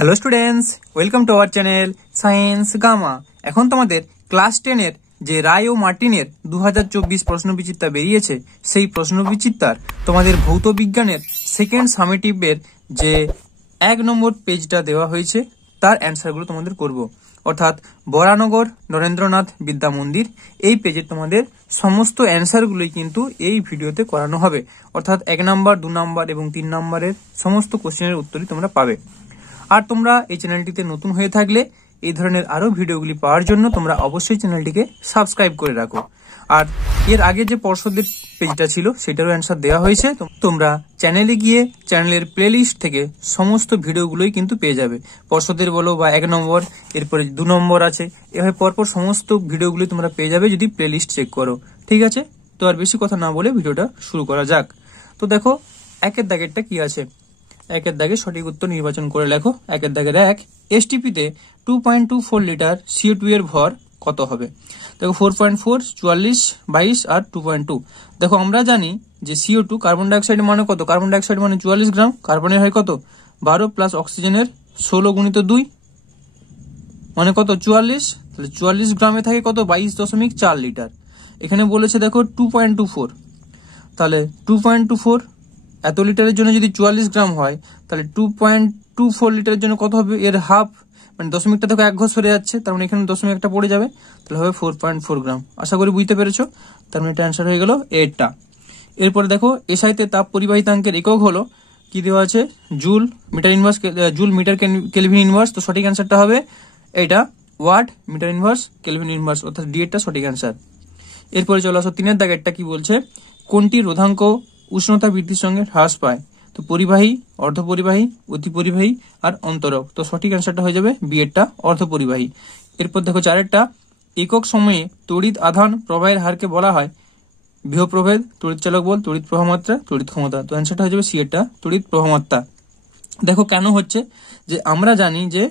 Hello students, welcome to our channel science gamma. এখন তোমাদের class 10 এর যে রায় ও মার্টিনের 2024 প্রশ্নবিচিত্রা বেরিয়েছে, সেই প্রশ্নবিচিত্রার তোমাদের ভৌত বিজ্ঞানের সেকেন্ড সামেটিভের যে 1 নম্বর পেজটা দেওয়া হয়েছে তার অ্যান্সারগুলো তোমাদের করব। অর্থাৎ বরানগর নরেন্দ্রনাথ বিদ্যা মন্দির এই পেজের তোমাদের সমস্ত অ্যান্সারগুলোই কিন্তু এই ভিডিওতে করানো হবে। অর্থাৎ 1 নম্বর, 2 নম্বর এবং 3 নম্বরের সমস্ত কোশ্চেনের উত্তরই তোমরা পাবে। আর তোমরা এই চ্যানেলটিতে নতুন হয়ে থাকলে এই ধরনের আরো ভিডিওগুলি পাওয়ার জন্য তোমরা অবশ্যই চ্যানেলটিকে সাবস্ক্রাইব করে রাখো। আর এর আগে যে পর্ষদের পেজটা ছিল সেটারও অ্যান্সার দেওয়া হয়েছে, তোমরা চ্যানেলে গিয়ে চ্যানেলের প্লেলিস্ট থেকে সমস্ত ভিডিওগুলোই কিন্তু পেয়ে যাবে। পর্ষদের বলো বা 1 নম্বর, এরপরে 2 নম্বর আছে, এভাবে পরপর সমস্ত ভিডিওগুলি তোমরা পেয়ে যাবে যদি প্লেলিস্ট চেক করো। ঠিক আছে, তো আর বেশি কথা না বলে ভিডিওটা শুরু করা যাক। তো দেখো 1 এর দাগেরটা কি আছে। 1 এর দাগে সঠিক উত্তর নির্বাচন করে লেখো। 1 এর দাগের 1, এসটিপিতে 2.24 লিটার CO2 এর ভর কত হবে? দেখো 4.4, 44, 22 আর 2.2। দেখো আমরা জানি যে CO2 কার্বন ডাইঅক্সাইড মানে কত? কার্বন ডাইঅক্সাইড মানে 44 গ্রাম, কার্বনের হয় কত 12 প্লাস অক্সিজেনের 16 গুণিত 2 মানে কত 44। তাহলে 44 গ্রামে থাকে কত 22.4 লিটার। এখানে বলেছে দেখো 2.24, তাহলে 2.24 এত লিটারের জন্য যদি 44 গ্রাম হয় তাহলে 2.24 লিটারের জন্য কত হবে? এর হাফ, মানে দশমিকটা দেখো 1 ঘর সরে যাচ্ছে, তার মানে এখানে দশমিক একটা পড়ে যাবে, তাহলে হবে 4.4 গ্রাম। আশা করি বুঝতে পেরেছো। তার মানে এটা অ্যান্সার হয়ে গেল এরটা। এরপরে দেখো এসআইতে তাপ পরিবাহিতাঙ্কের একক হলো কি দেওয়া আছে? Joule metre inverse, joule metre kelvin inverse. তো সঠিক অ্যান্সারটা হবে এটা watt metre inverse kelvin inverse, অর্থাৎ ডি এরটা সঠিক অ্যান্সার। এরপরে চলে আসো 3 এর দাগেরটা কি বলছে? কোনটি রোধাঙ্ক উষ্ণতা বৃদ্ধির সঙ্গে হ্রাস পায়? তো পরিবাহী, অর্ধপরিবাহী, অতিপরিবাহী আর অন্তরক। তো সঠিক অ্যান্সারটা হয়ে যাবে বি এরটা অর্ধপরিবাহী। এরপর দেখো 4 এরটা, একক সময়ে তড়িৎ আধান প্রবাহের হারকে বলা হয় বিভব প্রভেদ, তড়িৎ চালক বল, তড়িৎ প্রবাহমাত্রা, তড়িৎ ক্ষমতা। তো অ্যান্সারটা হয়ে যাবে সি এরটা তড়িৎ প্রবাহমাত্রা। দেখো কেন হচ্ছে যে আমরা জানি যে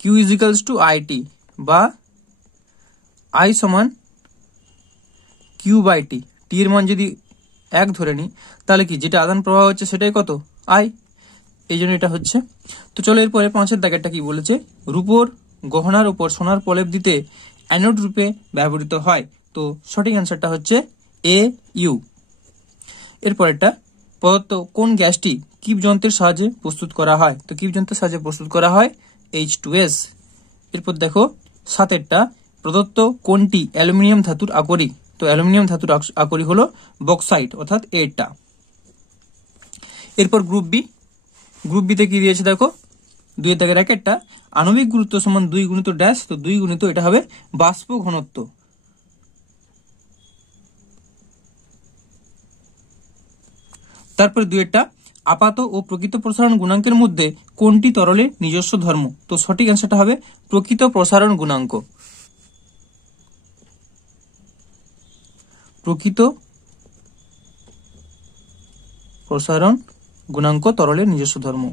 কিউ ইজিক্যালস টু আইটি বা আই সমান কিউ বাই টি। টি এর মান যদি 1 ধরে নিই তাহলে কি যেটা আদান প্রবাহ হচ্ছে সেটাই কত? আই। এই জন্য এটা হচ্ছে। তো চলো এরপরে 5 এর দাগেরটা কি বলেছে? রূপোর গহনার উপর সোনার প্রলেপ দিতে অ্যানোড রূপে ব্যবহৃত হয়। তো সঠিক অ্যান্সারটা হচ্ছে এ ইউ। এরপরেরটা, প্রদত্ত কোন গ্যাসটি কিপ যন্ত্রের সাহায্যে প্রস্তুত করা হয়? তো কিপ যন্ত্রের সাহায্যে প্রস্তুত করা হয় H2S। এরপর দেখো 7 এরটা, প্রদত্ত কোনটি অ্যালুমিনিয়াম ধাতুর আকরিক? তো অ্যালুমিনিয়াম ধাতুর আকরিক হলো বক্সাইট, অর্থাৎ এরটা। এরপর গ্রুপ বি। গ্রুপ বিতে কি দিয়েছে দেখো 2 এর দাগের 1 একটা, আণবিক গুরুত্ব সমান 2 গুণিত ড্যাশ। তো 2 গুণিত এটা হবে বাষ্প ঘনত্ব। তারপরে 2 এরটা, আপাত ও প্রকৃত প্রসারণ গুণাঙ্কের মধ্যে কোনটি তরলের নিজস্ব ধর্ম? তো সঠিক অ্যান্সারটা হবে প্রকৃত প্রসারণ গুণাঙ্ক। প্রকৃত প্রসারণ গুণাঙ্ক তরলের নিজস্ব ধর্ম।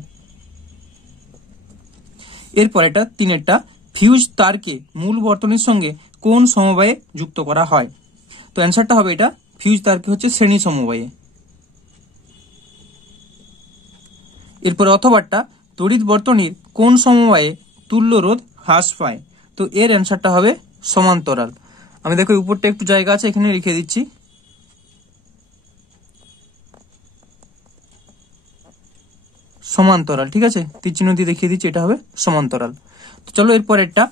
এরপর এটা 3 এরটা, ফিউজ তারকে মূল বর্তনীর সঙ্গে কোন সমবায়ে যুক্ত করা হয়? তো অ্যান্সারটা হবে এটা ফিউজ তারকে হচ্ছে শ্রেণী সমবায়ে। এরপর অথবাটা, তড়িৎ বর্তনীর কোন সমবায়ে তুল্য রোধ হ্রাস পায়? তো এর অ্যান্সারটা হবে সমান্তরাল। আমি দেখো উপরটা একটু জায়গা আছে, এখানে লিখে দিচ্ছি। সমান্তরাল, ঠিক আছে, তীর চিহ্ন দিয়ে দেখিয়ে দিচ্ছি, এটা হবে সমান্তরাল। তো চলো এরপর একটা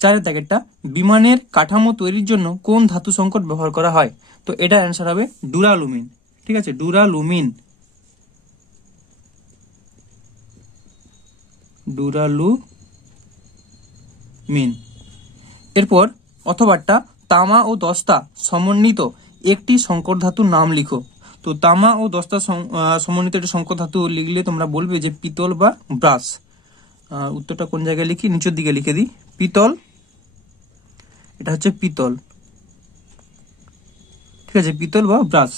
4 এর দাগেরটা, বিমানের কাঠামো তৈরির জন্য কোন ধাতু সংকট ব্যবহার করা হয়? তো এটা অ্যান্সার হবে ডুরালুমিন। ঠিক আছে, ডুরালুমিন। ডুরালুমিন। এরপর অথবাটা, তামা ও দস্তা সমন্বিত একটি সংকর ধাতুর নাম লিখো। তো তামা ও দস্তা সমন্বিত একটি সংকর ধাতু লিখলে তোমরা বলবে যে পিতল বা ব্রাস। উত্তরটা কোন জায়গায় লিখি? নিচের দিকে লিখে দিই, পিতল। এটা হচ্ছে পিতল, ঠিক আছে, পিতল বা ব্রাস।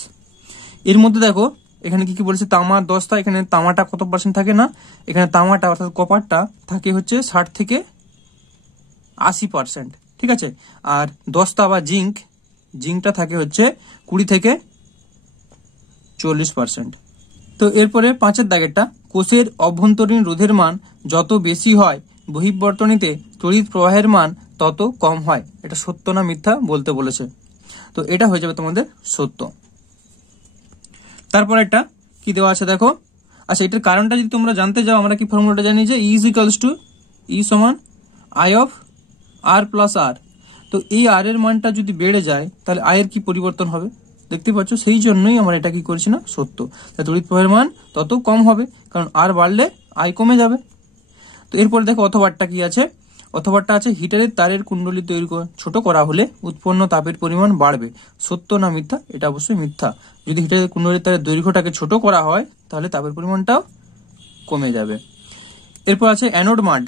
এর মধ্যে দেখো এখানে কি কি বলেছে? তামা দস্তা, এখানে তামাটা কত পার্সেন্ট থাকে না, এখানে তামাটা অর্থাৎ কপারটা থাকে হচ্ছে 60 থেকে 80%, ঠিক আছে। আর দস্তা বা জিঙ্কটা থাকে হচ্ছে 20 থেকে 40%। তো এরপরে 5 এর দাগেরটা, কোষের অভ্যন্তরীণ রোধের মান যত বেশি হয় বহির্বর্তনীতে তড়িৎ প্রবাহের মান তত কম হয়। এটা সত্য না মিথ্যা বলতে বলেছে, তো এটা হয়ে যাবে তোমাদের সত্য। তারপর একটা কি দেওয়া আছে দেখো। আচ্ছা, এটার কারণটা যদি তোমরা জানতে চাও, আমরা কি ফর্মুলাটা জানি যে ই ইকুয়ালস টু ই সমান আই অফ আর প্লাস আর। তো এই আর এর মানটা যদি বেড়ে যায় তাহলে আই এর কি পরিবর্তন হবে দেখতে পাচ্ছ, সেই জন্যই আমরা এটা কি করছি না সত্য। তাই তড়িৎ প্রবাহের মান তত কম হবে, কারণ আর বাড়লে আই কমে যাবে। তো এরপরে দেখো অথবাটা কি আছে। অথবাটা আছে হিটারের তারের কুণ্ডলী দৈর্ঘ্য ছোট করা হলে উৎপন্ন তাপের পরিমাণ বাড়বে। সত্য না মিথ্যা? এটা অবশ্যই মিথ্যা। যদি হিটারের কুণ্ডলীর তারের দৈর্ঘ্যটাকে ছোট করা হয় তাহলে তাপের পরিমাণটাও কমে যাবে। এরপর আছে অ্যানোড মাড।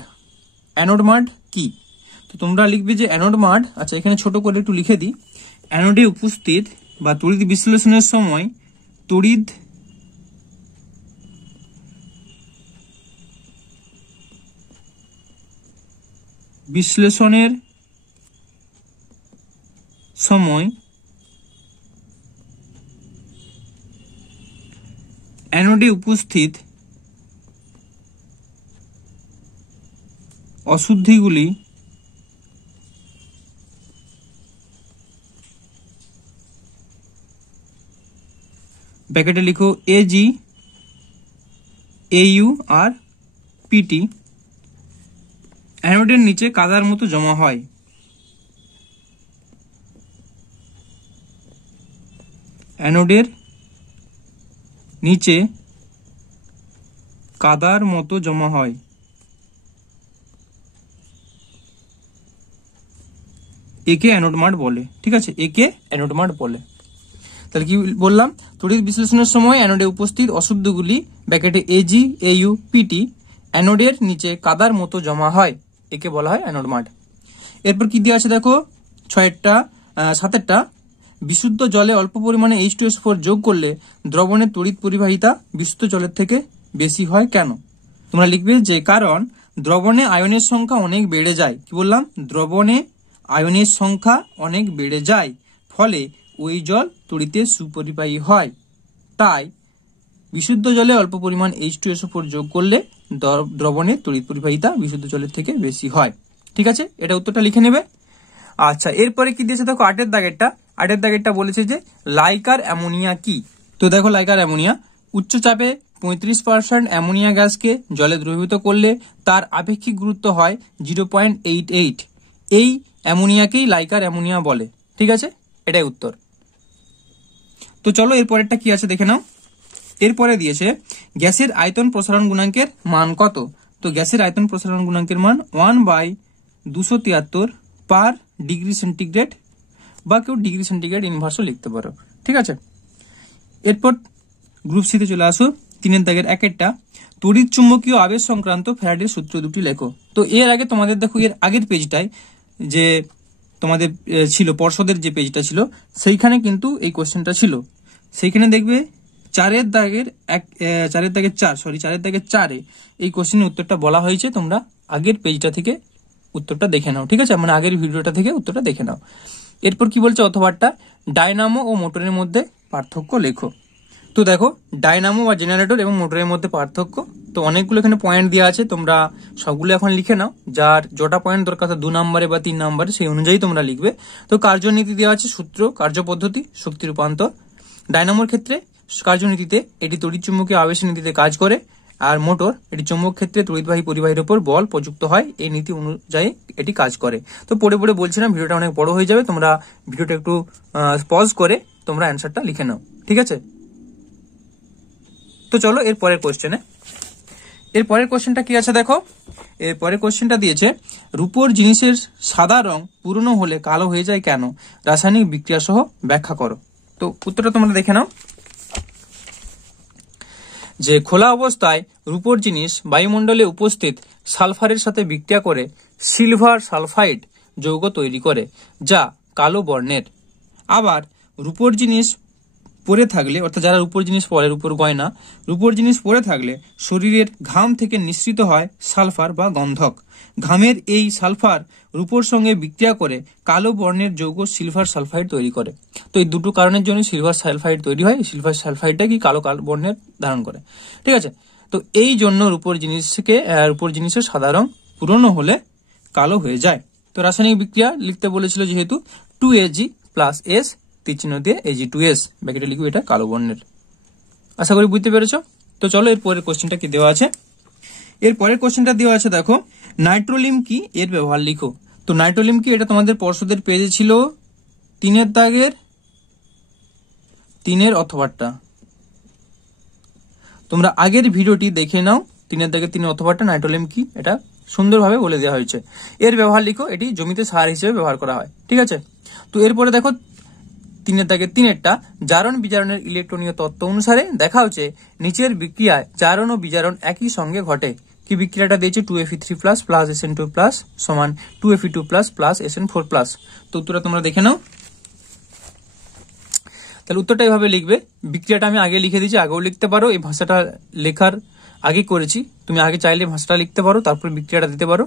অ্যানোড মাড কি? তো তোমরা লিখবে যে অ্যানোড মাড, আচ্ছা এখানে ছোট করে একটু লিখে দিই। অ্যানোডে উপস্থিত বা তড়িৎ বিশ্লেষণের সময় তড়িৎ বিশ্লেষণের সময় অ্যানোডে উপস্থিত অশুদ্ধিগুলি ব্র্যাকেটে লিখো এজি এইউ আর পিটি অ্যানোডের নিচে কাদার মতো জমা হয়। অ্যানোডের নিচে কাদার মতো জমা হয়। একে অ্যানোড মাড বলে। ঠিক আছে, একে অ্যানোড মাড বলে। তাহলে কি বললাম? তড়িৎ বিশ্লেষণের সময় অ্যানোডে উপস্থিত অশুদ্ধগুলি ব্র্যাকেটে এজি এইউ পিটি অ্যানোডের নিচে কাদার মতো জমা হয়, একে বলা হয় অ্যানোড মাড। এরপর কি দেওয়া আছে দেখো 7টা বিশুদ্ধ জলে অল্প পরিমাণে H2SO4 যোগ করলে দ্রবণের তড়িৎ পরিবাহিতা বিশুদ্ধ জলের থেকে বেশি হয় কেন? তোমরা লিখবে যে কারণ দ্রবণে আয়নের সংখ্যা অনেক বেড়ে যায়। কি বললাম? দ্রবণে আয়নের সংখ্যা অনেক বেড়ে যায়, ফলে ওই জল তড়িতে সুপরিবাহী হয়। তাই বিশুদ্ধ জলে অল্প পরিমাণ H2SO4 যোগ করলে দ্রবণের তড়িৎ পরিবাহিতা বিশুদ্ধ জলের থেকে বেশি হয়। ঠিক আছে, এটা উত্তরটা লিখে নেবে। আচ্ছা, এরপরে কি দিয়েছে দেখো 8এর দাগেরটা বলেছে যে লাইকার অ্যামোনিয়া কি। তো দেখো লাইকার অ্যামোনিয়া উচ্চ চাপে 35% অ্যামোনিয়া গ্যাসকে জলে দ্রবীভূত করলে তার আপেক্ষিক গুরুত্ব হয় 0.88। এই অ্যামোনিয়াকেই লাইকার অ্যামোনিয়া বলে। ঠিক আছে, এটাই উত্তর। তো চলো এরপরেরটা কি আছে দেখে নাও। এরপরে দিয়েছে গ্যাসের আয়তন প্রসারণ গুণাঙ্কের মান কত। তো গ্যাসের আয়তন প্রসারণ গুণাঙ্কের মান 1/273 পার ডিগ্রি সেন্টিগ্রেড, বা কেউ ডিগ্রি সেন্টিগ্রেড ইনভার্সও লিখতে পারো। ঠিক আছে, এরপর গ্রুপ সিতে চলে আসো। 3এর দাগের 1এরটা তড়িৎ চুম্বকীয় আবেশ সংক্রান্ত ফ্যারাডের সূত্র দুটি লেখো। তো এর আগে তোমাদের দেখো এর আগের পেজটায় যে তোমাদের ছিল পর্ষদের যে পেজটা ছিল সেইখানে কিন্তু এই কোশ্চেনটা ছিল। সেইখানে দেখবে 4এর দাগের 4 এই কোশ্চেনের উত্তরটা বলা হয়েছে। তোমরা আগের পেজটা থেকে উত্তরটা দেখে নাও। ঠিক আছে, মানে আগের ভিডিওটা থেকে উত্তরটা দেখে নাও। এরপর কি বলছে অথবাটা ডায়নামো ও মোটরের মধ্যে পার্থক্য লেখো। তো দেখো ডায়নামো বা জেনারেটর এবং মোটরের মধ্যে পার্থক্য, তো অনেকগুলো এখানে পয়েন্ট দেওয়া আছে, তোমরা সবগুলো এখন লিখে নাও। যার যটা পয়েন্ট দরকার 2 নম্বরে বা 3 নম্বরে সেই অনুযায়ী তোমরা লিখবে। তো কার্যনীতি দেওয়া আছে, সূত্র, কার্যপদ্ধতি, শক্তি রূপান্তর। ডায়নামোর ক্ষেত্রে কার্যনীতিতে এটি তড়িৎ চুম্বকীয় আবেশের নীতিতে কাজ করে, আর মোটর এটি চৌম্বক ক্ষেত্রে তড়িৎবাহী পরিবাহীর উপর বল প্রযুক্ত হয়, এই নীতি অনুযায়ী এটি কাজ করে। তো পড়ে বলছিলাম, ভিডিওটা অনেক বড় হয়ে যাবে, তোমরা ভিডিওটা একটু পজ করে তোমরা অ্যান্সারটা লিখে নাও। ঠিক আছে, তো চলো এর পরের কোশ্চেনটা কি আছে দেখো। এর পরের কোশ্চেনটা দিয়েছে রূপোর জিনিসের সাদা রং পুরনো হলে কালো হয়ে যায় কেন? রাসায়নিক বিক্রিয়া সহ ব্যাখ্যা করো। তো উত্তরটা তোমরা দেখে নাও যে খোলা অবস্থায় রূপোর জিনিস বায়ুমণ্ডলে উপস্থিত সালফারের সাথে বিক্রিয়া করে সিলভার সালফাইড যৌগ তৈরি করে, যা কালো বর্ণের। আবার রূপোর জিনিস পরে থাকলে, অর্থাৎ যারা রূপোর জিনিস পরে, রূপোর গয়না, রূপোর জিনিস পরে থাকলে শরীরের ঘাম থেকে নিঃসৃত হয় সালফার বা গন্ধক। ঘামের এই সালফার রূপোর সঙ্গে বিক্রিয়া করে কালো বর্ণের যৌগ সিলভার সালফাইড তৈরি করে। তো এই দুটো কারণের জন্য সিলভার সালফাইড তৈরি হয়। সিলভার সালফাইডটা কি কালো বর্ণের ধারণ করে। ঠিক আছে, তো এই জন্য রূপোর জিনিসের সাদা রং পুরনো হলে কালো হয়ে যায়। তো রাসায়নিক বিক্রিয়া লিখতে বলেছিল যেহেতু 2Ag প্লাস S তীর চিহ্ন দিয়ে Ag2S ব্র্যাকেটে লিখব, এটা কালো বর্ণের। আশা করি বুঝতে পেরেছ। তো চলো এর পরের কোশ্চেনটা কি দেওয়া আছে। এর পরের কোশ্চেনটা দেওয়া আছে, দেখো নাইট্রোলিম কি, এর ব্যবহার লিখো। তো নাইট্রোলিম কি, এটা তোমাদের পর্ষদের পেজে ছিল 3 দাগের 3 অথবাটা। তোমরা আগের ভিডিওটি দেখে নাও, 3 দাগের 3 অথবাটা নাইট্রোলিম কি এটা সুন্দরভাবে বলে দেওয়া হয়েছে। এর ব্যবহার লিখো, এটি জমিতে সার হিসেবে ব্যবহার করা হয়। ঠিক আছে, তো এরপরে দেখো 3 দাগের 3 জারণ বিজারণের ইলেকট্রনীয় তত্ত্ব অনুসারে দেখা হচ্ছে নিচের বিক্রিয়ায় জারণ ও বিজারণ একই সঙ্গে ঘটে। কি বিক্রিয়াটা দিয়েছে 2Fe3+ প্লাস Sn2+ সমান 2Fe2+ প্লাস Sn4+। তো উত্তরটা তোমরা দেখে নাও। তাহলে উত্তরটা এইভাবে লিখবে, বিক্রিয়াটা আমি আগে লিখে দিয়েছি, আগেও লিখতে পারো, এই ভাষাটা লেখার আগে করেছি, তুমি আগে চাইলে ভাষাটা লিখতে পারো তারপর বিক্রিয়াটা দিতে পারো,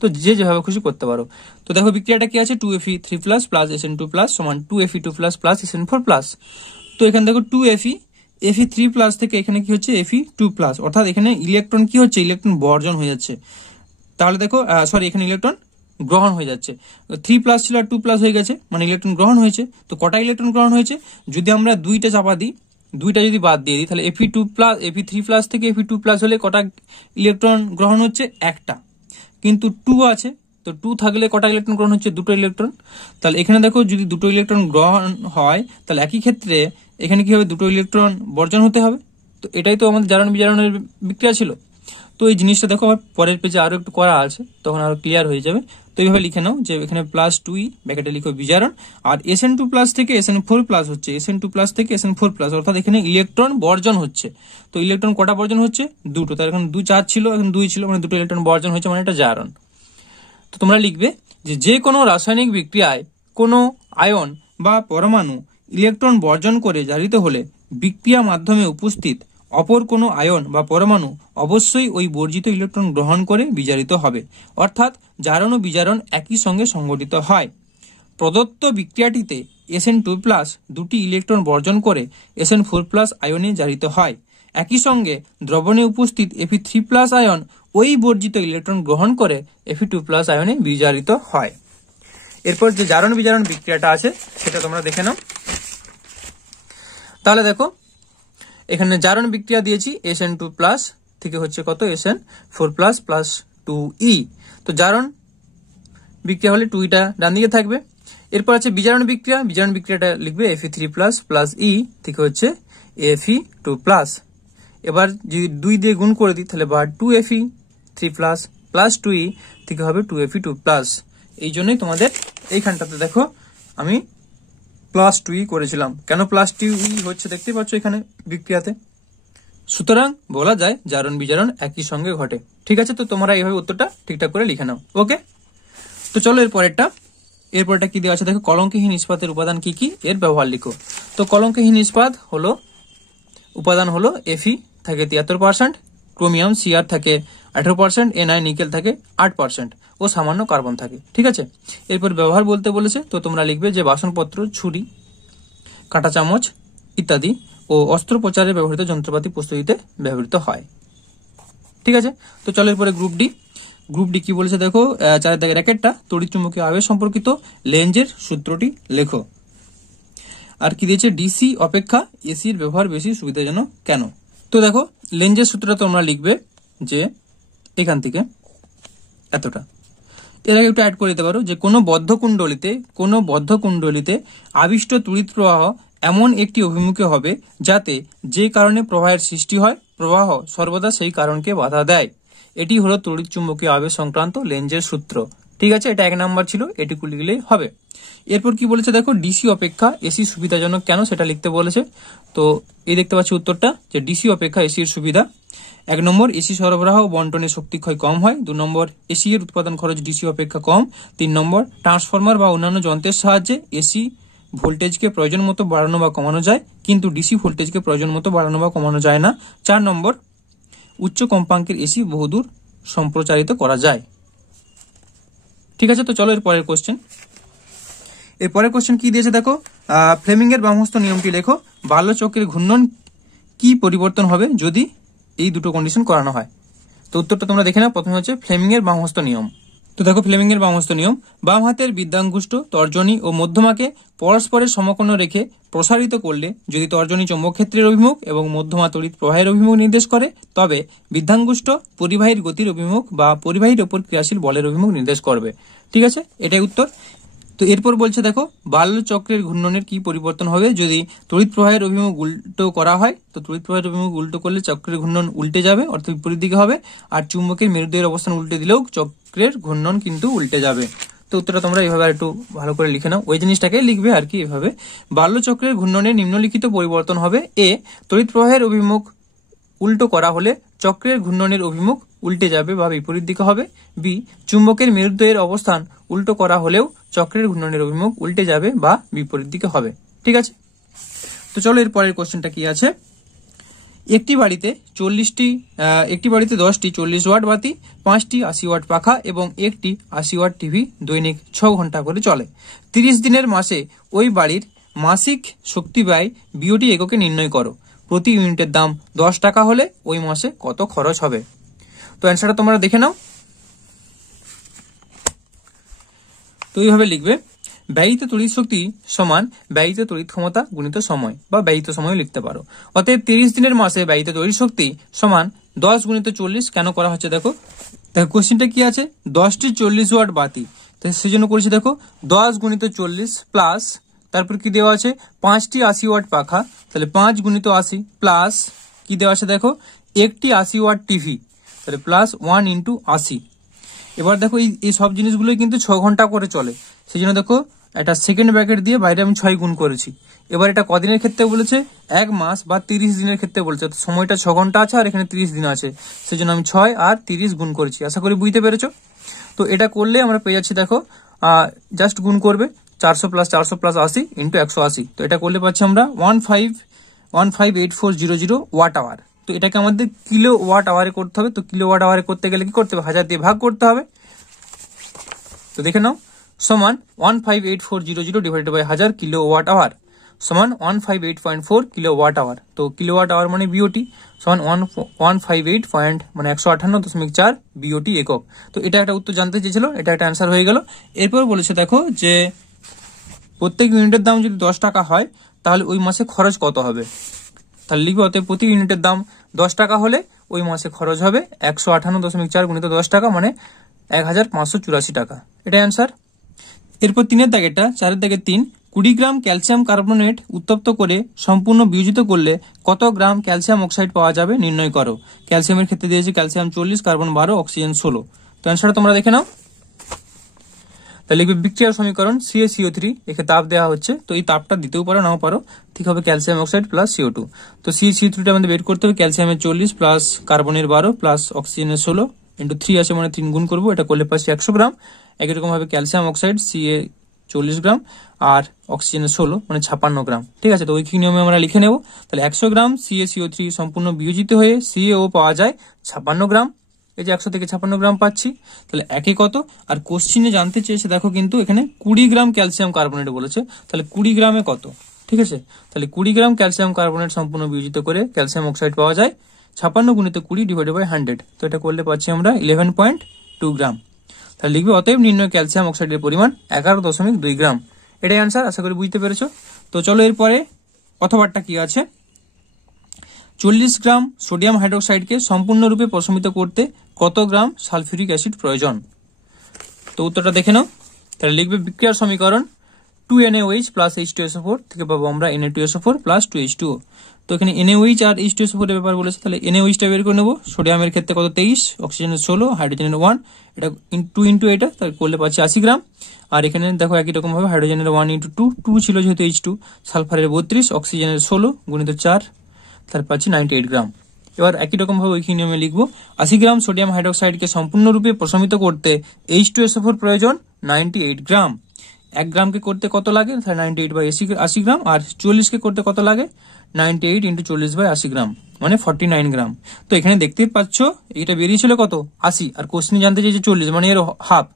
তো যে যেভাবে খুশি করতে পারো। তো দেখো বিক্রিয়াটা কি আছে, 2Fe3+ প্লাস Sn2+ সমান 2Fe2+ প্লাস Sn4+। তো এখানে দেখো 2Fe Fe3+ থেকে এখানে কি হচ্ছে Fe2+, অর্থাৎ এখানে ইলেকট্রন কি হচ্ছে, ইলেকট্রন বর্জন হয়ে যাচ্ছে। তাহলে দেখো এখানে ইলেকট্রন গ্রহণ হয়ে যাচ্ছে, 3+ ছিল আর 2+ হয়ে গেছে, মানে ইলেকট্রন গ্রহণ হয়েছে। তো কটা ইলেকট্রন গ্রহণ হয়েছে, যদি আমরা 2টা চাপা দিই, 2টা যদি বাদ দিয়ে দিই, তাহলে Fe3+ থেকে Fe2+ হলে কটা ইলেকট্রন গ্রহণ হচ্ছে, একটা। কিন্তু 2 আছে, তো 2 থাকলে কটা ইলেকট্রন গ্রহণ হচ্ছে, 2টো ইলেকট্রন। তাহলে এখানে দেখো যদি 2টো ইলেকট্রন গ্রহণ হয়, তাহলে একই ক্ষেত্রে এখানে কি হবে, 2টো ইলেকট্রন বর্জন হতে হবে। তো এটাই তো আমাদের জারণ বিজারণের বিক্রিয়া ছিল। তো এই জিনিসটা দেখো পরের পেজে আরো একটু করা আছে, তখন আরো ক্লিয়ার হয়ে যাবে। তো এইভাবে লিখে নাও যে এখানে +2e ব্র্যাকেটে লিখো বিজারণ, আর Sn2+ থেকে Sn4+ হচ্ছে, Sn2+ থেকে Sn4+, অর্থাৎ এখানে ইলেকট্রন বর্জন হচ্ছে। তো ইলেকট্রন কটা বর্জন হচ্ছে, 2টো। তার এখন 2 4 ছিল, এখন 2 ছিল, মানে 2টো ইলেকট্রন বর্জন হচ্ছে, মানে এটা জারণ। তো তোমরা লিখবে যে কোনো রাসায়নিক বিক্রিয়ায় কোনো আয়ন বা পরমাণু ইলেকট্রন বর্জন করে জারিত হলে বিক্রিয়া মাধ্যমে উপস্থিত অপর কোনো আয়ন বা পরমাণু অবশ্যই ওই বর্জিত ইলেকট্রন গ্রহণ করে বিজারিত হবে, অর্থাৎ জারণ ও বিজারণ একই সঙ্গে সংঘটিত হয়। প্রদত্ত বিক্রিয়াটিতে Sn2+ দুটি ইলেকট্রন বর্জন করে Sn4+ আয়নে জারিত হয়। একই সঙ্গে দ্রবণে উপস্থিত Fe3+ আয়ন ওই বর্জিত ইলেকট্রন গ্রহণ করে Fe2+ আয়নে বিজারিত হয়। এরপর যে জারণ বিজারণ বিক্রিয়াটা আছে সেটা তোমরা দেখে নাও। তাহলে দেখো এখানে জারণ বিক্রিয়া দিয়েছি Sn2+ থেকে হচ্ছে কত, Sn4+ প্লাস 2e। তো জারণ বিক্রিয়া হলে 2টা ডান দিকে থাকবে। এরপর আছে বিজারণ বিক্রিয়া, বিজারণ বিক্রিয়াটা লিখবে Fe3+ প্লাস e থেকে হচ্ছে Fe2+। এবার যদি 2 দিয়ে গুণ করে দিই তাহলে 2Fe3+ প্লাস 2e থেকে হবে 2Fe2+। এই জন্যই তোমাদের এইখানটাতে দেখো আমি +2e করেছিলাম। কেন +2e হচ্ছে দেখতে পাচ্ছ এখানে বিক্রিয়াতে। সুতরাং বলা যায় জারণ বিজারণ একই সঙ্গে ঘটে। ঠিক আছে, তো তোমরা এইভাবে উত্তরটা ঠিকঠাক করে লিখে নাও। ওকে, তো চলো এরপরটা কি দেওয়া আছে দেখো, কলঙ্কহীন ইস্পাতের উপাদান কি কি, এর ব্যবহার লিখো। তো কলঙ্কহীন ইস্পাত উপাদান হলো Fe থাকে 73%, ক্রোমিয়াম Cr থাকে 18%, Na নিকেল থাকে 8% ও সামান্য কার্বন থাকে। ঠিক আছে, এরপর ব্যবহার বলতে বলেছে, তো তোমরা লিখবে যে বাসনপত্র, ছুরি, কাঁটা চামচ ইত্যাদি ও অস্ত্রোপচারে ব্যবহৃত যন্ত্রপাতি প্রস্তুতিতে ব্যবহৃত হয়। ঠিক আছে, তো চলো এরপরে গ্রুপ ডি কি বলেছে দেখো, 4 দাগের র্যাকেটটা তড়িৎচুম্বকীয় আবেশ সম্পর্কিত লেঞ্জের সূত্রটি লেখো। আর কি দিয়েছে, ডিসি অপেক্ষা এসির ব্যবহার বেশি সুবিধাজনক কেন। তো দেখো লেঞ্জের সূত্রটা তোমরা লিখবে যে এখান থেকে এতটা, এর আগে একটু অ্যাড করে দিতে পারো যে কোনো বদ্ধ কুণ্ডলিতে আবিষ্ট তড়িৎ প্রবাহ এমন একটি অভিমুখে হবে যাতে যে কারণে প্রবাহের সৃষ্টি হয় প্রবাহ সর্বদা সেই কারণকে বাধা দেয়। এটি হলো তড়িৎ চুম্বকীয় আবেশ সংক্রান্ত লেঞ্জের সূত্র। ঠিক আছে, এটা 1 নাম্বার ছিল, এটুকু লিখলেই হবে। এরপর কি বলেছে দেখো, ডিসি অপেক্ষা এসি সুবিধাজনক কেন সেটা লিখতে বলেছে। তো এই দেখতে পাচ্ছি উত্তরটা, যে ডিসি অপেক্ষা এসির সুবিধা। 1 নম্বর, এসি সরবরাহ ও বন্টনের শক্তি ক্ষয় কম হয়। 2 নম্বর, এসি এর উৎপাদন খরচ ডিসি অপেক্ষা কম। 3 নম্বর, ট্রান্সফরমার বা অন্যান্য যন্ত্রের সাহায্যে এসি ভোল্টেজকে প্রয়োজন মতো বাড়ানো বা কমানো যায়, কিন্তু ডিসি ভোল্টেজকে প্রয়োজন মতো বাড়ানো বা কমানো যায় না। 4 নম্বর, উচ্চ কম্পাঙ্কের এসি বহুদূর সম্প্রচারিত করা যায়। ঠিক আছে, তো চলো এর পরের কোশ্চেন কি দিয়েছে দেখো, ফ্লেমিং এর ব্রহ্মস্ত্র নিয়মটি লেখো। বাল্যচক্রের ঘূর্ণন কি পরিবর্তন হবে যদি এই দুটো কন্ডিশন করানো হয়। তো উত্তরটা তোমরা দেখে নাও। প্রথমে হচ্ছে ফ্লেমিং এর বামহস্ত নিয়ম। তো দেখো ফ্লেমিং এর বামহস্ত নিয়ম, বাম হাতের বৃদ্ধাঙ্গুষ্ঠ, তর্জনী ও মধ্যমাকে পরস্পরের সমকোণ রেখে প্রসারিত করলে যদি তর্জনী চৌম্বক ক্ষেত্রের অভিমুখ এবং মধ্যমা তড়িৎ প্রবাহের অভিমুখ নির্দেশ করে, তবে বৃদ্ধাঙ্গুষ্ঠ পরিবাহীর গতির অভিমুখ বা পরিবাহীর উপর ক্রিয়াশীল বলের অভিমুখ নির্দেশ করবে। ঠিক আছে, এটাই উত্তর। তো এরপর বলছে দেখো বাল্য চক্রের ঘূর্ণনের কি পরিবর্তন হবে যদি তড়িৎ প্রবাহের অভিমুখ উল্টো করা হয়। তো তড়িৎ প্রবাহের অভিমুখ উল্টো করলে চক্রের ঘূর্ণন উল্টে যাবে, অর্থাৎ বিপরীত দিকে হবে। আর চুম্বকের মেরুদয়ের অবস্থান উল্টে দিলেও চক্রের ঘূর্ণন কিন্তু উল্টে যাবে। তো উত্তরটা তোমরা এইভাবে একটু ভালো করে লিখে নাও, ওই জিনিসটাকে লিখবে আর কি এভাবে। বাল্য চক্রের ঘূর্ণনের নিম্নলিখিত পরিবর্তন হবে: এ, তড়িৎ প্রবাহের অভিমুখ উল্টো করা হলে চক্রের ঘূর্ণনের অভিমুখ উল্টে যাবে বা বিপরীত দিকে হবে। বি, চুম্বকের মেরুদয়ের অবস্থান উল্টো করা হলেও চক্রের ঘূর্ণনের অভিমুখ উল্টে যাবে বা বিপরীত দিকে হবে। ঠিক আছে, তো চলো এর পরের কোশ্চেনটা কি আছে। একটি বাড়িতে 10টি 40 ওয়াট বাতি, 5টি 80 ওয়াট পাখা এবং একটি 80 ওয়াট টিভি দৈনিক 6 ঘন্টা করে চলে। 30 দিনের মাসে ওই বাড়ির মাসিক শক্তি ব্যয় বিওটি এককে নির্ণয় করো। প্রতি ইউনিটের দাম 10 টাকা হলে ওই মাসে কত খরচ হবে? তো অ্যান্সারটা তোমরা দেখে নাও। তো এইভাবে লিখবে, ব্যয়িত তড়িৎ শক্তি সমান ব্যয়িত তড়িৎ ক্ষমতা গুণিত সময়, বা ব্যয়িত সময় লিখতে পারো। অতএব 30 দিনের মাসে ব্যয়িত তড়িৎ শক্তি সমান 10 গুণিত 40। কেন করা হচ্ছে দেখো কোশ্চেনটা কি আছে, 10টি 40 ওয়াট বাতি, তো সেই জন্য করেছি দেখো 10 গুণিত 40 প্লাস, তারপর কি দেওয়া আছে 5টি 80 ওয়াট পাখা, তাহলে 5 গুণিত 80 প্লাস কি দেওয়া আছে দেখো একটি 80 ওয়াট টিভি, তাহলে প্লাস 1 ইন্টু 80। এবার দেখো এই সব জিনিসগুলোই কিন্তু 6 ঘন্টা করে চলে, সেই জন্য দেখো একটা সেকেন্ড ব্র্যাকেট দিয়ে বাইরে আমি 6 গুণ করেছি। এবার এটা কদিনের ক্ষেত্রে বলেছে, 1 মাস বা 30 দিনের ক্ষেত্রে বলেছে। তো সময়টা 6 ঘন্টা আছে আর এখানে 30 দিন আছে, সেই জন্য আমি 6 আর 30 গুণ করেছি। আশা করি বুঝতে পেরেছো। তো এটা করলে আমরা পেয়ে যাচ্ছি দেখো জাস্ট গুণ করবে 400 প্লাস 80 ইন্টু 180। তো এটা করলে পাচ্ছি আমরা 158400 ওয়াট আওয়ার। তো এটাকে আমাদের কিলো ওয়াট আওয়ারে করতে হবে। তো কিলো ওয়াট আওয়ারে করতে গেলে কি করতে হবে, 1000 দিয়ে ভাগ করতে হবে। তো দেখে নাও, সমান 158400 divided by 1000 kilowatt hour সমান 158.4 কিলো ওয়াট আওয়ার। তো কিলো ওয়াট আওয়ার মানে বিওটি সমান 158 মানে 158.4 বিওটি একক। তো এটা একটা উত্তর জানতে চেয়েছিল, এটা একটা অ্যান্সার হয়ে গেল। এরপর বলেছে দেখো যে প্রত্যেক ইউনিটের দাম যদি 10 টাকা হয় তাহলে ওই মাসে খরচ কত হবে। তাহলে লিখবে, অতএব প্রতি ইউনিটের দাম 10 টাকা হলে ওই মাসে খরচ হবে 158.4 গুণিত 10 টাকা মানে 1584 টাকা। এটাই অ্যান্সার। এরপর 3 দাগেরটা, 4 দাগের 3, 20 গ্রাম ক্যালসিয়াম কার্বনেট উত্তপ্ত করে সম্পূর্ণ বিয়োজিত করলে কত গ্রাম ক্যালসিয়াম অক্সাইড পাওয়া যাবে নির্ণয় করো। ক্যালসিয়ামের ক্ষেত্রে দিয়েছে ক্যালসিয়াম 40, কার্বন 12, অক্সিজেন 16। তো অ্যান্সারটা তোমরা দেখে নাও। তাহলে লিখবে বিক্রিয়ার সমীকরণ CaCO3, একে তাপ দেওয়া হচ্ছে, তো এই তাপটা দিতেও পারো নাও পারো, ঠিক হবে ক্যালসিয়াম অক্সাইড প্লাস CO2। তো CaCO3টা আমাদের বের করতে হবে, ক্যালসিয়ামের 40 প্লাস কার্বনের 12 প্লাস অক্সিজেনের 16 ইন্টু 3 আছে মানে 3 গুণ করবো, এটা করলে পাচ্ছি 100 গ্রাম। একই রকম ভাবে ক্যালসিয়াম অক্সাইড Ca 40 গ্রাম আর অক্সিজেনের 16 মানে 56 গ্রাম। ঠিক আছে, তো ওই নিয়মে আমরা লিখে নেব। তাহলে 100 গ্রাম CaCO3 সম্পূর্ণ বিয়োজিত হয়ে CaO পাওয়া যায় 56 গ্রাম। এই যে 100 থেকে 56 গ্রাম পাচ্ছি, তাহলে একে কত। আর কোশ্চিনে জানতে চেয়েছে দেখো কিন্তু এখানে 20 গ্রাম ক্যালসিয়াম কার্বনেট বলেছে, তাহলে 20 গ্রামে কত। ঠিক আছে, তাহলে 20 গ্রাম ক্যালসিয়াম কার্বনেট সম্পূর্ণ বিয়োজিত করে ক্যালসিয়াম অক্সাইড পাওয়া যায় 56 গুণিত 20 ডিভাইডেড বাই 100। তো এটা করলে পাচ্ছি আমরা 11.2 গ্রাম। তাহলে লিখবে, অতএব নির্ণয় ক্যালসিয়াম অক্সাইডের পরিমাণ 11.2 গ্রাম। এটাই আনসার, আশা করি বুঝতে পেরেছো। তো চলো এরপরে অথবাটা কি আছে। 40 গ্রাম সোডিয়াম হাইড্রোক্সাইডকে সম্পূর্ণরূপে প্রশমিত করতে কত গ্রাম সালফিউরিক অ্যাসিড প্রয়োজন। তো উত্তরটা দেখে নাও। তাহলে লিখবে বিক্রিয়ার সমীকরণ 2NaOH প্লাস H2SO4 থেকে পাবো আমরা Na2SO4 প্লাস 2H2O। তো এখানে NaOH আর H2SO4 এর ব্যাপার বলেছে, তাহলে NaOH-টা বের করে নেবো। সোডিয়ামের ক্ষেত্রে কত 23, অক্সিজেনের 16, হাইড্রোজেনের 1, এটা 2 ইন্টু এটা তাহলে করলে পাচ্ছি 80 গ্রাম। আর এখানে দেখো একই রকম ভাবে হাইড্রোজেনের 1 ইন্টু 2 ছিল যেহেতু H2, সালফারের 32, অক্সিজেনের 16 গুণিত 4 তাহলে পাচ্ছি 98 গ্রাম। এবার একই রকম ভাবে ওই নিয়মে লিখবো, 80 গ্রাম সোডিয়াম হাইড্রোক্সাইডকে সম্পূর্ণরূপে প্রশমিত করতে H2SO4 প্রয়োজন 98 গ্রাম। 1 গ্রামকে করতে কত লাগে, তাহলে 98 বাই 80 গ্রাম। আর 40 কে করতে কত লাগে, 98 ইন্টু 40 বাই 80 গ্রাম মানে 49 গ্রাম। তো এখানে দেখতেই পাচ্ছ এটা বেরিয়েছিল কত 80, আর কোশ্চেনে জানতে চাইছে 40 মানে এর হাফ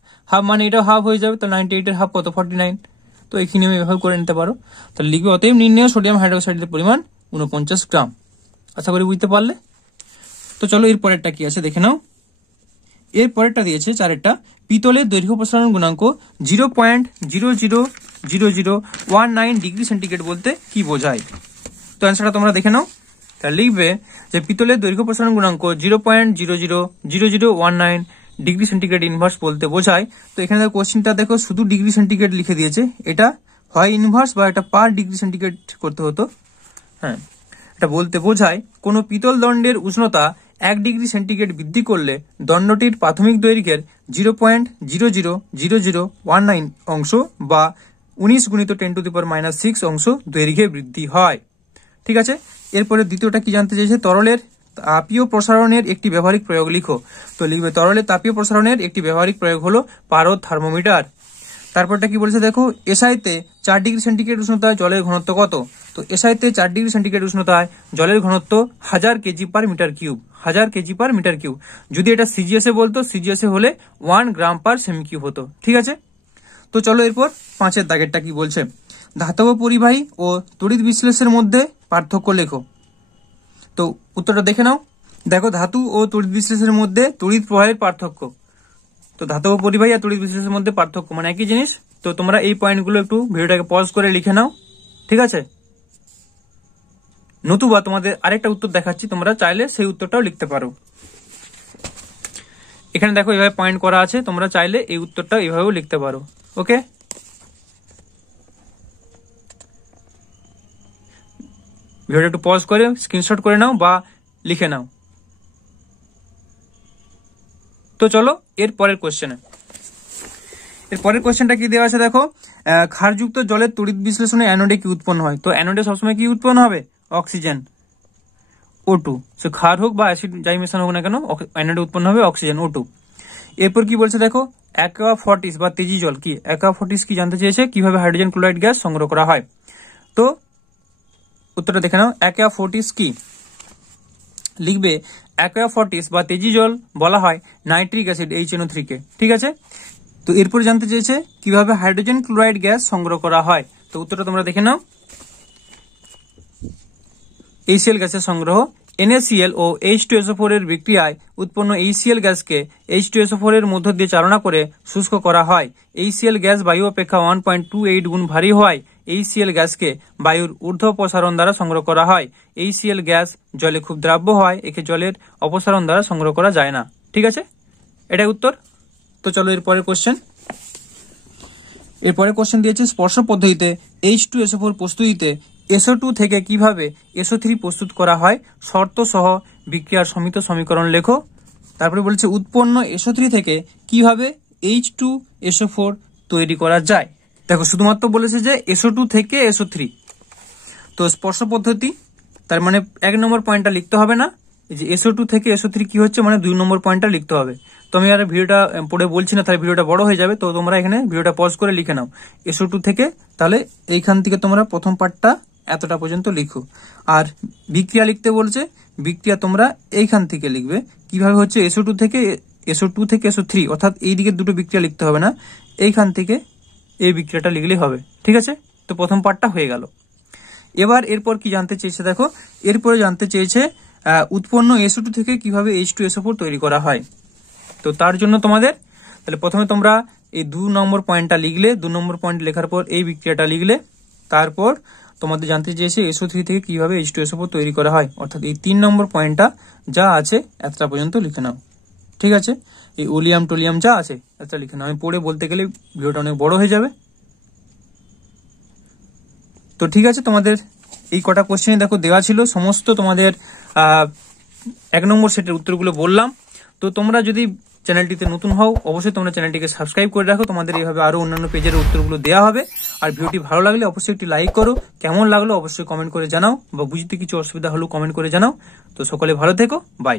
মানে এটা হাফ হয়ে যাবে, তো 98 এর হাফ কত 49। তো এই নিয়মে এভাবে করে নিতে পারো। তাহলে লিখবে, অতএব নির্ণয় সোডিয়াম হাইড্রোক্সাইডের পরিমাণ 49 গ্রাম। আশা করি বুঝতে পারলে। তো চলো এর পরেরটা কি আছে দেখে নাও। এর পরেরটা দিয়েছে চারেরটা, পিতলের দৈর্ঘ্য প্রসারণ গুণাঙ্ক 0.000019 ডিগ্রি সেন্টিগ্রেড বলতে কি বোঝায়। তো অ্যান্সারটা তোমরা দেখে নাও। তাহলে লিখবে যে পিতলের দৈর্ঘ্য প্রসারণ গুণাঙ্ক 0.000019 ডিগ্রি সেন্টিগ্রেড ইনভার্স বলতে বোঝায়। তো এখানে কোশ্চেনটা দেখো শুধু ডিগ্রি সেন্টিগ্রেড লিখে দিয়েছে, এটা হয় ইনভার্স বা এটা পার ডিগ্রি সেন্টিগ্রেড করতে হতো। হ্যাঁ, এটা বলতে বোঝায় কোনো পিতল দণ্ডের উষ্ণতা 1 ডিগ্রি সেন্টিগ্রেড বৃদ্ধি করলে দণ্ডটির প্রাথমিক দৈর্ঘ্যের 0.000019 অংশ বা 19 × 10⁻⁻6 অংশ দৈর্ঘ্যে বৃদ্ধি হয়। ঠিক আছে, এরপরে দ্বিতীয়টা কি জানতে চাইছে, তরলের তাপীয় প্রসারণের একটি ব্যবহারিক প্রয়োগ লিখো। তো লিখবে তরলের তাপীয় প্রসারণের একটি ব্যবহারিক প্রয়োগ হলো পারদ থার্মোমিটার। তারপরটা কি বলেছে দেখো, এসআইতে 4 ডিগ্রি সেন্টিগ্রেড উষ্ণতায় জলের ঘনত্ব কত। তো এসআইতে 4 ডিগ্রি সেন্টিগ্রেড উষ্ণতায় জলের ঘনত্ব 1000 kg/m3, 1000 kg/m3। যদি এটা সিজিএসএ বলতো, সিজিএসএ হলে 1 g/cm³ হতো। ঠিক আছে, তো চলো এরপর 5-এর দাগেরটা কি বলছে, ধাতব পরিবাহী ও তড়িৎ বিশ্লেষের মধ্যে পার্থক্য লেখো। তো উত্তরটা দেখে নাও। দেখো ধাতু ও তড়িৎ বিশ্লেষের মধ্যে তড়িৎ প্রবাহের পার্থক্য। তো ধাতব পরিবাহী আর তড়িৎ বিশ্লেষের মধ্যে পার্থক্য মানে একই জিনিস। তো তোমরা এই পয়েন্টগুলো একটু ভিডিওটাকে পজ করে লিখে নাও। ঠিক আছে, নতুবা তোমাদের আরেকটা উত্তর দেখাচ্ছি, তোমরা চাইলে সেই উত্তরটাও লিখতে পারো। এখানে দেখো এইভাবে পয়েন্ট করা আছে, তোমরা চাইলে এই উত্তরটা এইভাবেও লিখতে পারো। ওকে, ভিডিওটা একটু পজ করে স্ক্রিনশট করে নাও বা লিখে নাও। তো চলো এর পরের কোশ্চেনে। এর পরের কোশ্চেনটা কি দেওয়া আছে দেখো, ক্ষারযুক্ত জলের তড়িৎ বিশ্লেষণে অ্যানোডে কি উৎপন্ন হয়। তো অ্যানোডে সবসময় কি উৎপন্ন হবে, অক্সিজেন O2। সে ক্ষার হোক বা অ্যাসিড যাই মেশানো হোক না কেন, অ্যানোডে উৎপন্ন হবে অক্সিজেন O2। এরপর কি বলছে দেখো, অ্যাকোয়া ফর্টিস বা তেজি জল কি। অ্যাকোয়া ফর্টিস কি জানতে চেয়েছে, কিভাবে হাইড্রোজেন ক্লোরাইড গ্যাস সংগ্রহ করা হয়। তো উত্তরটা দেখে নাও, অ্যাকোয়া ফর্টিস কি। লিখবে অ্যাকোয়া ফর্টিস বা তেজি জল বলা হয় নাইট্রিক অ্যাসিড HNO3 কে। ঠিক আছে, তো এরপর জানতে চেয়েছে কিভাবে হাইড্রোজেন ক্লোরাইড গ্যাস সংগ্রহ করা হয়। তো উত্তরটা তোমরা দেখে নাও, HCl গ্যাসের সংগ্রহ। NaCl ও H2SO4 এর বিক্রিয়ায় উৎপন্ন HCl গ্যাসকে H2SO4 এর মধ্য দিয়ে চালনা করে শুষ্ক করা হয়। HCl গ্যাস বায়ু অপেক্ষা 1.28 গুণ ভারী হওয়ায় HCl গ্যাসকে বায়ুর ঊর্ধ্ব অপসারণ দ্বারা সংগ্রহ করা হয়। HCl গ্যাস জলে খুব দ্রাব্য হয়, একে জলের অপসারণ দ্বারা সংগ্রহ করা যায় না। ঠিক আছে, এটাই উত্তর। তো চলো এরপরের কোশ্চেন। এরপরে কোশ্চেন দিয়েছে স্পর্শ পদ্ধতিতে H2SO4 প্রস্তুতিতে SO2 থেকে কিভাবে SO3 প্রস্তুত করা হয়, শর্ত সহ বিক্রিয়ার সমিত সমীকরণ লেখো। তারপরে বলছে উৎপন্ন SO3 থেকে কিভাবে H2SO4 তৈরি করা যায়। দেখো শুধুমাত্র বলেছে যে SO2 থেকে SO3। তো স্পর্শ পদ্ধতি তার মানে 1 নম্বর পয়েন্টটা লিখতে হবে না, এই যে SO2 থেকে SO3 কি হচ্ছে মানে 2 নম্বর পয়েন্টটা লিখতে হবে। তো আমি আর ভিডিওটা পড়ে বলছি না, তাহলে ভিডিওটা বড় হয়ে যাবে। তো তোমরা এখানে ভিডিওটা পজ করে লিখে নাও SO2 থেকে, তাহলে এইখান থেকে তোমরা প্রথম পার্টটা এতটা পর্যন্ত লিখো। আর বিক্রিয়া লিখতে বলছে, বিক্রিয়া তোমরা এইখান থেকে লিখবে কিভাবে হচ্ছে SO2 থেকে SO3, অর্থাৎ এই দিকে দুটো বিক্রিয়া লিখতে হবে না, এইখান থেকে এই বিক্রিয়াটা লিখলেই হবে। ঠিক আছে, তো প্রথম পার্টটা হয়ে গেল। এবার এরপর কি জানতে চেয়েছে দেখো, এরপরে জানতে চেয়েছে উৎপন্ন SO2 থেকে কিভাবে H2SO4 তৈরি করা হয়। তো তার জন্য তোমাদের তাহলে প্রথমে তোমরা এই 2 নম্বর পয়েন্টটা লিখলে, 2 নম্বর পয়েন্ট লেখার পর এই বিক্রিয়াটা লিখলে, তারপর তোমাদের জানতে চেয়েছে SO3 থেকে কিভাবে H2SO4 তৈরি করা হয়, অর্থাৎ এই 3 নম্বর পয়েন্টটা যা আছে এতটা পর্যন্ত লিখে নাও। ঠিক আছে, এই ওলিয়াম টোলিয়াম যা আছে এতটা লিখে নাও, আমি পড়ে বলতে গেলে ভিডিওটা অনেক বড় হয়ে যাবে। তো ঠিক আছে, তোমাদের এই কটা কোশ্চেন দেখো দেওয়া ছিল, সমস্ত তোমাদের 1 নম্বর সেটের উত্তরগুলো বললাম। তো তোমরা যদি চ্যানেলটিতে নতুন হও অবশ্যই তোমরা চ্যানেলটিকে সাবস্ক্রাইব করে রাখো, তোমাদের এইভাবে আরো অন্যান্য পেজের উত্তরগুলো দেওয়া হবে। আর ভিডিওটি ভালো লাগলে অবশ্যই একটি লাইক করো, কেমন লাগলো অবশ্যই কমেন্ট করে জানাও, বা বুঝতে কিছু অসুবিধা হলেও কমেন্ট করে জানাও। তো সকলে ভালো থেকো, বাই।